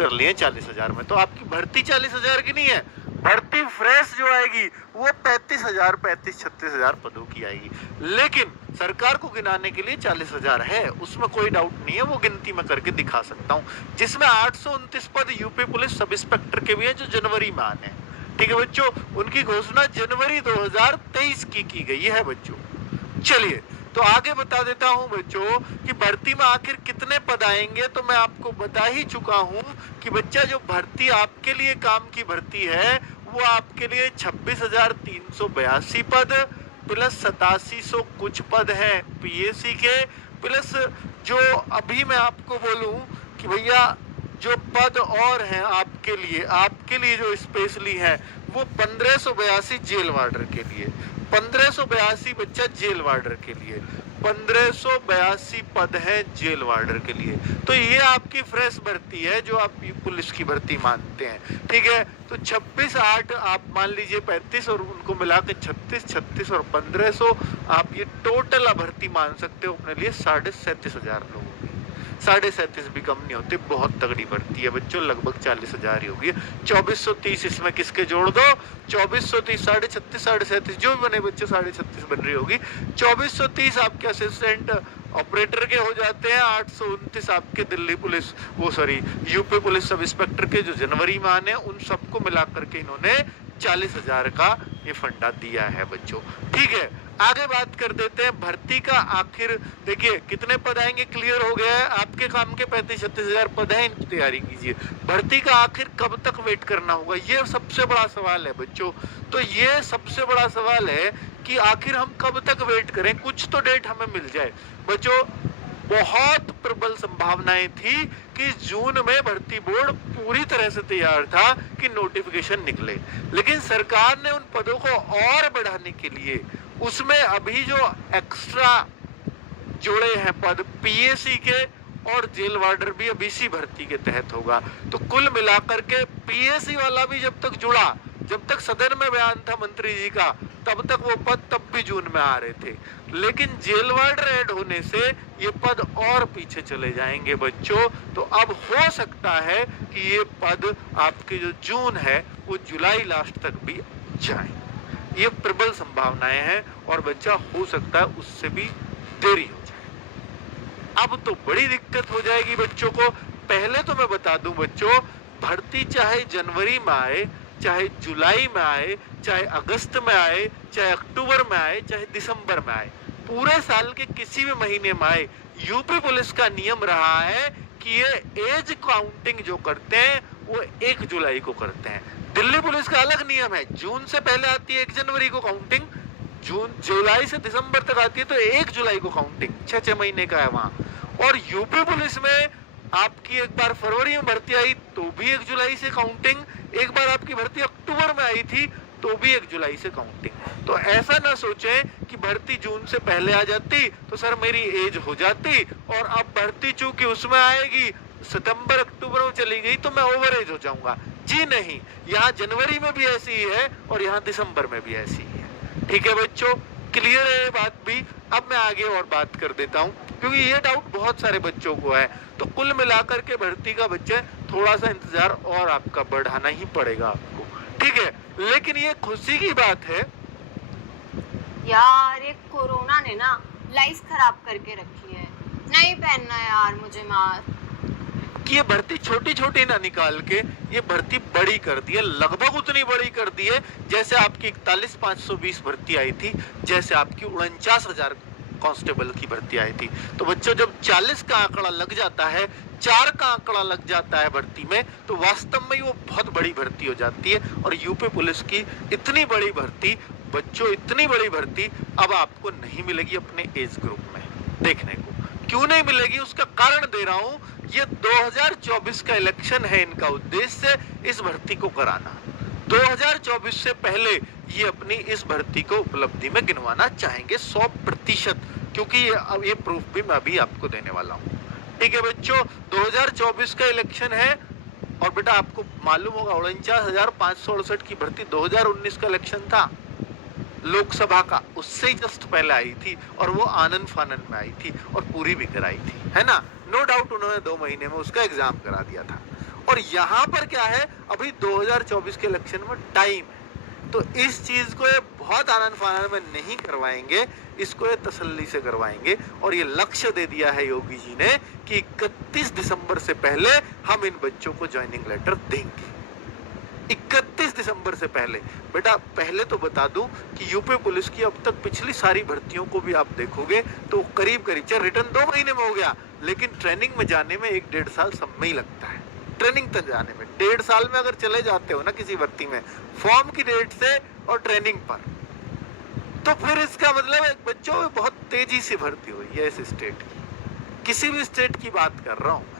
कर लिए 40,000 में, तो आपकी भर्ती 40,000 की नहीं है, भर्ती फ्रेश जो आएगी वो 35,000, 36,000 पदों की आएगी। लेकिन सरकार को गिनाने के लिए 40,000 है, उसमें कोई डाउट नहीं है, वो गिनती में करके दिखा सकता हूँ, जिसमें 829 पद यूपी पुलिस सब इंस्पेक्टर के भी हैं जो जनवरी में आने हैं। ठीक है बच्चों, उनकी घोषणा जनवरी 2023 की गई है बच्चों। चलिए तो आगे बता देता हूं बच्चों कि भर्ती में आखिर कितने पद आएंगे, तो मैं आपको बता ही चुका हूं कि बच्चा जो भर्ती आपके लिए काम की भर्ती है वो आपके लिए 26,382 पद प्लस 8700 कुछ पद हैं पीएसी के, प्लस जो अभी मैं आपको बोलूं कि भैया जो पद और हैं आपके लिए जो स्पेशली है वो 1582 जेल वार्डर के लिए, 1582 बच्चा जेल वार्डर के लिए, 1582 पद है जेल वार्डर के लिए। तो ये आपकी फ्रेश भर्ती है जो आप पुलिस की भर्ती मानते हैं। ठीक है, तो 26, 8 आप मान लीजिए 35 और उनको मिला के 36, 36 और 1500 आप ये टोटल भर्ती मान सकते हो अपने लिए 37,500 लोगों की। 37,500 भी कम नहीं होते, बहुत तगड़ी भर्ती है बच्चों, लगभग 40,000 ही होगी। 2430 इसमें किसके जोड़ दो, 2430, 36,500, 37,500 जो भी बने बच्चे 36,500 बन रही होगी। 2430 आपके असिस्टेंट ऑपरेटर के हो जाते हैं, 829 आपके Delhi police UP police sub inspector के जो जनवरी में आने, उन सबको मिलाकर के इन्होंने 40,000 का ये फंडा दिया है बच्चों। ठीक है, आगे बात कर देते हैं भर्ती का। आखिर देखिए कितने पद आएंगे, क्लियर हो गया है, आपके काम के 35-36,000 पद हैं, इनकी तैयारी कीजिए। भर्ती का आखिर कब तक वेट करना होगा, ये सबसे बड़ा सवाल है बच्चों। तो ये सबसे बड़ा सवाल है कि आखिर हम कब तक वेट करें, कुछ तो डेट हमें मिल जाए बच्चों। बहुत प्रबल संभावनाएं थी कि जून में भर्ती बोर्ड पूरी तरह से तैयार था कि नोटिफिकेशन निकले, लेकिन सरकार ने उन पदों को और बढ़ाने के लिए उसमें अभी जो एक्स्ट्रा जोड़े हैं पद पीएसी के और जेल वार्डर भी अब इसी भर्ती के तहत होगा। तो कुल मिलाकर के पीएसी वाला भी जब तक जुड़ा, जब तक सदन में बयान था मंत्री जी का, तब तक वो पद तब भी जून में आ रहे थे, लेकिन जेल वार्डर ऐड होने से ये पद और पीछे चले जाएंगे बच्चों। तो अब हो सकता है कि ये पद आपके जो जून है वो जुलाई लास्ट तक भी जाए, ये प्रबल संभावनाएं हैं, और बच्चा हो सकता है उससे भी देरी हो जाए। अब तो बड़ी दिक्कत हो जाएगी बच्चों को। पहले तो मैं बता दूं बच्चों, भर्ती चाहे जनवरी में आए, चाहे जुलाई में आए, चाहे अगस्त में आए, चाहे अक्टूबर में आए, चाहे दिसंबर में आए, पूरे साल के किसी भी महीने में आए, यूपी पुलिस का नियम रहा है कि ये एज काउंटिंग जो करते हैं वो 1 जुलाई को करते हैं। दिल्ली पुलिस का अलग नियम है, जून से पहले आती है 1 जनवरी को काउंटिंग, जुलाई से दिसंबर तक आती है तो 1 जुलाई को काउंटिंग, 6 महीने का है वहां। और यूपी पुलिस में आपकी एक बार फरवरी में भर्ती आई तो भी 1 जुलाई से काउंटिंग, एक बार आपकी भर्ती अक्टूबर में आई थी तो भी 1 जुलाई से काउंटिंग। तो ऐसा ना सोचें कि भर्ती जून से पहले आ जाती तो सर मेरी एज हो जाती, और अब भर्ती चूंकि उसमें आएगी सितंबर अक्टूबर में चली गई तो मैं ओवर एज हो जाऊंगा। जी नहीं, यहाँ जनवरी में भी ऐसी ही है और यहाँ दिसंबर में भी ऐसी ही है। ठीक है बच्चों, क्लियर है ये बात भी। अब मैं आगे और बात कर देता हूँ क्योंकि ये डाउट बहुत सारे बच्चों को है। तो कुल मिलाकर के भर्ती का बच्चे थोड़ा सा इंतजार और आपका बढ़ाना ही पड़ेगा आपको। ठीक है, लेकिन ये खुशी की बात है यार, ये कोरोना ने ना लाइफ खराब करके रखी है, नहीं पहनना यार मुझे मास्क। कि ये भर्ती छोटी छोटी ना निकाल के ये भर्ती बड़ी कर दी है, लगभग उतनी बड़ी कर दी है जैसे आपकी 41,520 भर्ती आई थी, जैसे आपकी 49,000 कांस्टेबल की भर्ती आई थी। तो बच्चों जब 40 का आंकड़ा लग जाता है, 4 का आंकड़ा लग जाता है भर्ती में, तो वास्तव में वो बहुत बड़ी भर्ती हो जाती है। और यूपी पुलिस की इतनी बड़ी भर्ती बच्चों, इतनी बड़ी भर्ती अब आपको नहीं मिलेगी अपने एज ग्रुप में देखने को। क्यों नहीं मिलेगी उसका कारण दे रहा हूं, ये 2024 का इलेक्शन है, इनका उद्देश्य इस भर्ती को कराना। 2024 से पहले ये अपनी इस भर्ती को उपलब्धि में गिनवाना चाहेंगे 100%, क्योंकि ये प्रूफ भी मैं अभी आपको देने वाला हूँ। ठीक है बच्चों, 2024 का इलेक्शन है और बेटा आपको मालूम होगा 49,568 की भर्ती 2019 का इलेक्शन था लोकसभा का, उससे ही जस्ट पहले आई थी और वो आनंद फानन में आई थी और पूरी भी कराई थी, है ना। नो डाउट उन्होंने 2 महीने में उसका एग्जाम करा दिया था। और यहाँ पर क्या है, अभी 2024 के इलेक्शन में टाइम है, तो इस चीज को ये बहुत आनन फानन में नहीं करवाएंगे, इसको ये तसल्ली से करवाएंगे। और ये लक्ष्य दे दिया है योगी जी ने कि 31 दिसंबर से पहले हम इन बच्चों को ज्वाइनिंग लेटर देंगे। 31 दिसंबर से पहले। बेटा पहले तो बता दूं कि यूपी पुलिस की अब तक पिछली सारी भर्तियों को भी आप देखोगे तो करीब करीब, चाहे रिटर्न 2 महीने में हो गया, लेकिन ट्रेनिंग में जाने में 1-1.5 साल समय ही लगता है। ट्रेनिंग तक जाने में 1.5 साल में अगर चले जाते हो ना किसी भर्ती में, फॉर्म की डेट से और ट्रेनिंग पर, तो फिर इसका मतलब है बच्चों में बहुत तेजी से भर्ती हुई है इस स्टेट की, किसी भी स्टेट की बात कर रहा हूं मैं।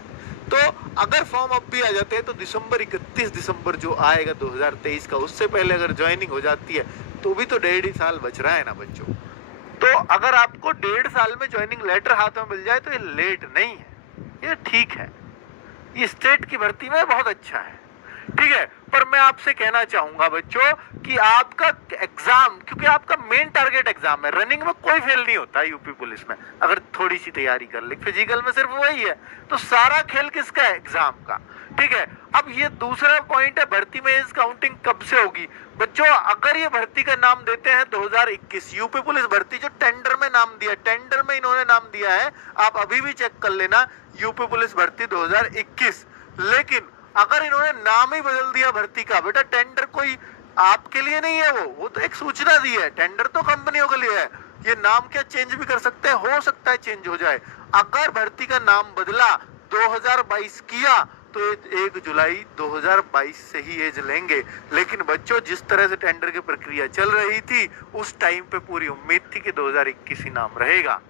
तो अगर फॉर्म अब भी आ जाते हैं तो दिसंबर 31 दिसंबर जो आएगा 2023 का, उससे पहले अगर ज्वाइनिंग हो जाती है तो भी तो 1.5 साल बच रहा है ना बच्चों। तो अगर आपको 1.5 साल में ज्वाइनिंग लेटर हाथ में मिल जाए तो ये लेट नहीं है, ये ठीक है, ये स्टेट की भर्ती में बहुत अच्छा है, ठीक है। पर मैं आपसे कहना चाहूंगा बच्चों कि आपका एग्जाम, क्योंकि आपका मेन टारगेट एग्जाम है, रनिंग में कोई फेल नहीं होता यूपी पुलिस में अगर थोड़ी सी तैयारी कर ले, फिजिकल में सिर्फ वही है, तो सारा खेल किसका है, एग्जाम का, ठीक है। अब ये दूसरा पॉइंट है, भर्ती में एज काउंटिंग कब से होगी बच्चों। अगर ये भर्ती का नाम देते हैं 2021, यूपी पुलिस भर्ती जो टेंडर में नाम दिया, टेंडर में इन्होंने नाम दिया है, आप अभी भी चेक कर लेना, यूपी पुलिस भर्ती 2021। लेकिन अगर इन्होंने नाम ही बदल दिया भर्ती का, बेटा टेंडर कोई आपके लिए नहीं है, वो तो एक सूचना दी है, टेंडर तो कंपनियों के लिए है, ये नाम क्या चेंज भी कर सकते हैं, हो सकता है चेंज हो जाए। अगर भर्ती का नाम बदला 2022 किया तो 1 जुलाई 2022 से ही एज लेंगे। लेकिन बच्चों जिस तरह से टेंडर की प्रक्रिया चल रही थी उस टाइम पे पूरी उम्मीद थी कि 2021 ही नाम रहेगा।